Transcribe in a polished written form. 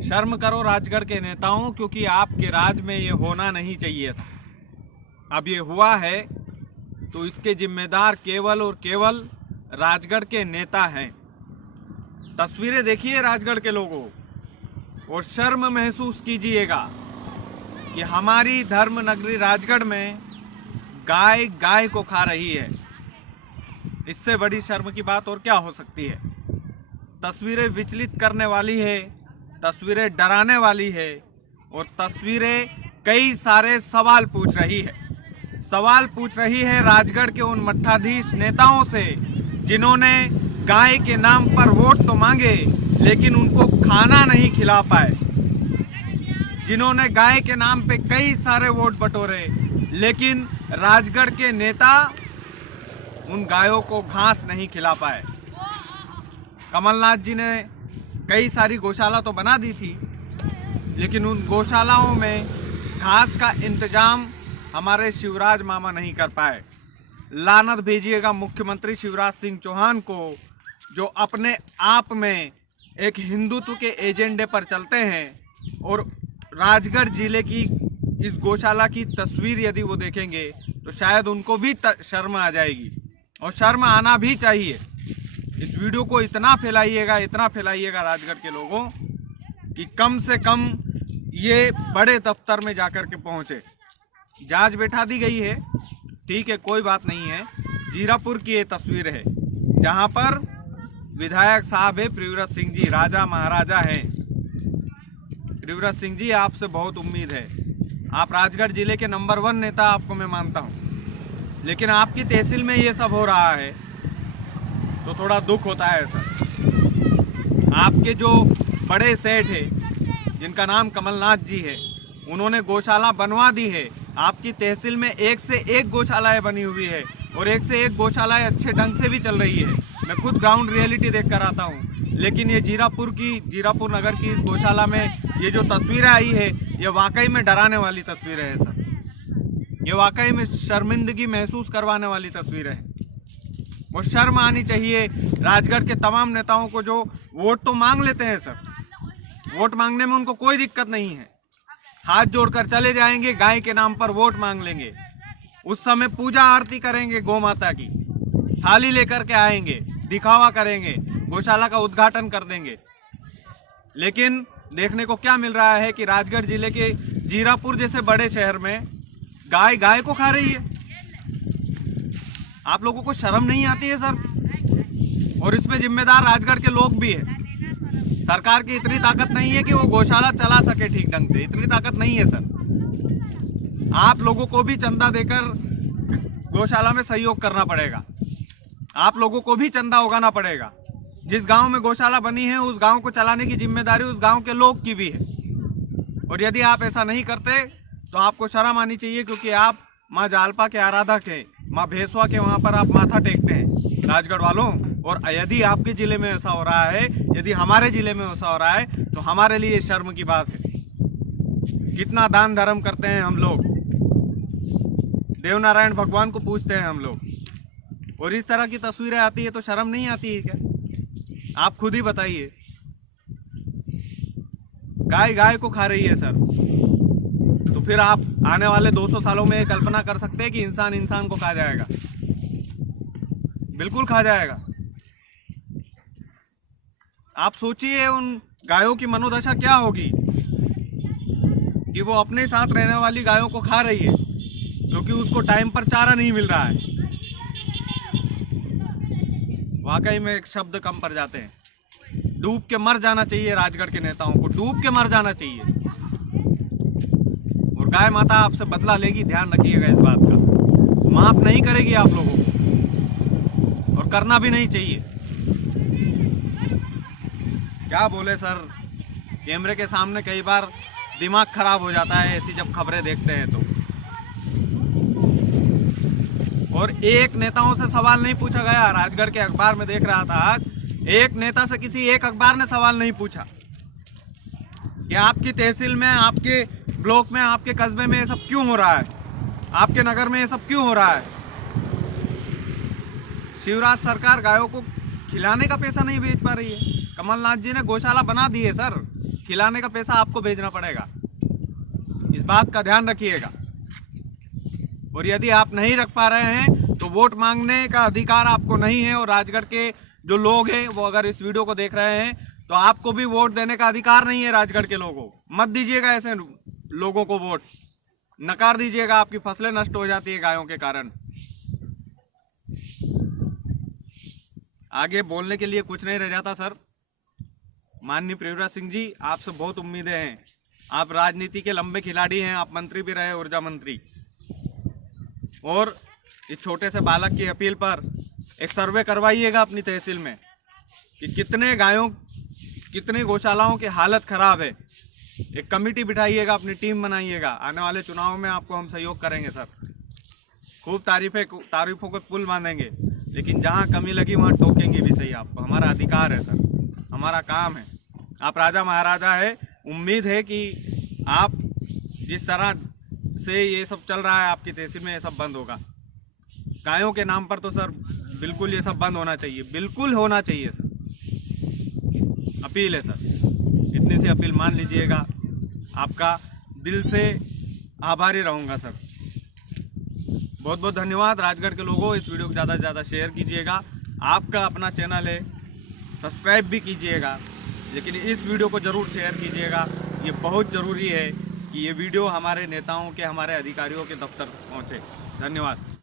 शर्म करो राजगढ़ के नेताओं, क्योंकि आपके राज में ये होना नहीं चाहिए था। अब ये हुआ है तो इसके जिम्मेदार केवल और केवल राजगढ़ के नेता हैं। तस्वीरें देखिए राजगढ़ के लोगों और शर्म महसूस कीजिएगा कि हमारी धर्म नगरी राजगढ़ में गाय गाय को खा रही है। इससे बड़ी शर्म की बात और क्या हो सकती है। तस्वीरें विचलित करने वाली है, तस्वीरें डराने वाली है और तस्वीरें कई सारे सवाल पूछ रही है। सवाल पूछ रही है राजगढ़ के उन मठाधीश नेताओं से जिन्होंने गाय के नाम पर वोट तो मांगे लेकिन उनको खाना नहीं खिला पाए, जिन्होंने गाय के नाम पे कई सारे वोट बटोरे लेकिन राजगढ़ के नेता उन गायों को घास नहीं खिला पाए। कमलनाथ जी ने कई सारी गौशाला तो बना दी थी लेकिन उन गौशालाओं में घास का इंतजाम हमारे शिवराज मामा नहीं कर पाए। लानत भेजिएगा मुख्यमंत्री शिवराज सिंह चौहान को, जो अपने आप में एक हिंदुत्व के एजेंडे पर चलते हैं और राजगढ़ जिले की इस गौशाला की तस्वीर यदि वो देखेंगे तो शायद उनको भी शर्म आ जाएगी और शर्म आना भी चाहिए। इस वीडियो को इतना फैलाइएगा राजगढ़ के लोगों कि कम से कम ये बड़े दफ्तर में जाकर के पहुंचे। जांच बैठा दी गई है, ठीक है, कोई बात नहीं है। जीरापुर की ये तस्वीर है जहां पर विधायक साहब है प्रियव्रत सिंह जी, राजा महाराजा हैं। प्रियव्रत सिंह जी, आपसे बहुत उम्मीद है। आप राजगढ़ जिले के नंबर 1 नेता आपको मैं मानता हूं, लेकिन आपकी तहसील में ये सब हो रहा है तो थोड़ा दुख होता है सर। आपके जो बड़े सेठ है जिनका नाम कमलनाथ जी है, उन्होंने गौशाला बनवा दी है। आपकी तहसील में एक से एक गौशालाएं बनी हुई है और एक से एक गौशालाएं अच्छे ढंग से भी चल रही है। मैं खुद ग्राउंड रियलिटी देख कर आता हूँ, लेकिन ये जीरापुर नगर की इस गौशाला में ये जो तस्वीरें आई है ये वाकई में डराने वाली तस्वीरें हैं सर। ये वाकई में शर्मिंदगी महसूस करवाने वाली तस्वीरें हैं। वो शर्म आनी चाहिए राजगढ़ के तमाम नेताओं को जो वोट तो मांग लेते हैं सर। वोट मांगने में उनको कोई दिक्कत नहीं है, हाथ जोड़कर चले जाएंगे, गाय के नाम पर वोट मांग लेंगे। उस समय पूजा आरती करेंगे, गौ माता की थाली लेकर के आएंगे, दिखावा करेंगे, गौशाला का उद्घाटन कर देंगे। लेकिन देखने को क्या मिल रहा है कि राजगढ़ जिले के जीरापुर जैसे बड़े शहर में गाय गाय को खा रही है। आप लोगों को शर्म नहीं आती है सर? और इसमें जिम्मेदार राजगढ़ के लोग भी हैं। सरकार की इतनी ताकत नहीं है कि वो गौशाला चला सके ठीक ढंग से, इतनी ताकत नहीं है सर। आप लोगों को भी चंदा देकर गौशाला में सहयोग करना पड़ेगा, आप लोगों को भी चंदा उगाना पड़ेगा। जिस गांव में गौशाला बनी है उस गांव को चलाने की जिम्मेदारी उस गांव के लोग की भी है। और यदि आप ऐसा नहीं करते तो आपको शर्म आनी चाहिए, क्योंकि आप माँ जालपा के आराधक हैं, माँ भेसवा के वहाँ पर आप माथा टेकते हैं राजगढ़ वालों। और यदि आपके ज़िले में ऐसा हो रहा है, यदि हमारे ज़िले में ऐसा हो रहा है तो हमारे लिए शर्म की बात है। कितना दान धर्म करते हैं हम लोग, देवनारायण भगवान को पूजते हैं हम लोग, और इस तरह की तस्वीरें आती है तो शर्म नहीं आती है क्या? आप खुद ही बताइए। गाय गाय को खा रही है सर, तो फिर आप आने वाले 200 सालों में कल्पना कर सकते हैं कि इंसान इंसान को खा जाएगा? बिल्कुल खा जाएगा। आप सोचिए उन गायों की मनोदशा क्या होगी कि वो अपने साथ रहने वाली गायों को खा रही है क्योंकि उसको टाइम पर चारा नहीं मिल रहा है। वाकई में एक शब्द कम पड़ जाते हैं। डूब के मर जाना चाहिए राजगढ़ के नेताओं को, डूब के मर जाना चाहिए। और गाय माता आपसे बदला लेगी, ध्यान रखिएगा इस बात का। माफ नहीं करेगी आप लोगों को, और करना भी नहीं चाहिए। क्या बोले सर, कैमरे के सामने कई बार दिमाग खराब हो जाता है ऐसी जब खबरें देखते हैं तो। और एक नेताओं से सवाल नहीं पूछा गया। राजगढ़ के अखबार में देख रहा था आज, एक नेता से किसी एक अखबार ने सवाल नहीं पूछा कि आपकी तहसील में, आपके ब्लॉक में, आपके कस्बे में ये सब क्यों हो रहा है, आपके नगर में ये सब क्यों हो रहा है। शिवराज सरकार गायों को खिलाने का पैसा नहीं भेज पा रही है। कमलनाथ जी ने गौशाला बना दी है सर, खिलाने का पैसा आपको भेजना पड़ेगा, इस बात का ध्यान रखिएगा। और यदि आप नहीं रख पा रहे हैं तो वोट मांगने का अधिकार आपको नहीं है। और राजगढ़ के जो लोग हैं वो अगर इस वीडियो को देख रहे हैं तो आपको भी वोट देने का अधिकार नहीं है। राजगढ़ के लोगों, मत दीजिएगा ऐसे लोगों को वोट, नकार दीजिएगा। आपकी फसलें नष्ट हो जाती है गायों के कारण। आगे बोलने के लिए कुछ नहीं रह जाता सर। माननीय पृथ्वीराज सिंह जी, आपसे बहुत उम्मीदें हैं। आप राजनीति के लंबे खिलाड़ी हैं, आप मंत्री भी रहे, ऊर्जा मंत्री। और इस छोटे से बालक की अपील पर एक सर्वे करवाइएगा अपनी तहसील में कि कितने गायों, कितने गौशालाओं की हालत खराब है। एक कमेटी बिठाइएगा, अपनी टीम बनाइएगा। आने वाले चुनाव में आपको हम सहयोग करेंगे सर। खूब तारीफों को पुल बांधेंगे, लेकिन जहाँ कमी लगी वहाँ टोकेंगे भी सही आपको। हमारा अधिकार है सर, हमारा काम है। आप राजा महाराजा है। उम्मीद है कि आप जिस तरह से ये सब चल रहा है आपकी तहसील में, ये सब बंद होगा। गायों के नाम पर तो सर बिल्कुल ये सब बंद होना चाहिए, बिल्कुल होना चाहिए सर। अपील है सर, इतनी सी अपील मान लीजिएगा। आपका दिल से आभारी रहूँगा सर। बहुत बहुत धन्यवाद राजगढ़ के लोगों। इस वीडियो को ज़्यादा से ज़्यादा शेयर कीजिएगा। आपका अपना चैनल है, सब्सक्राइब भी कीजिएगा, लेकिन इस वीडियो को ज़रूर शेयर कीजिएगा। ये बहुत ज़रूरी है कि ये वीडियो हमारे नेताओं के, हमारे अधिकारियों के दफ्तर पहुँचे। धन्यवाद।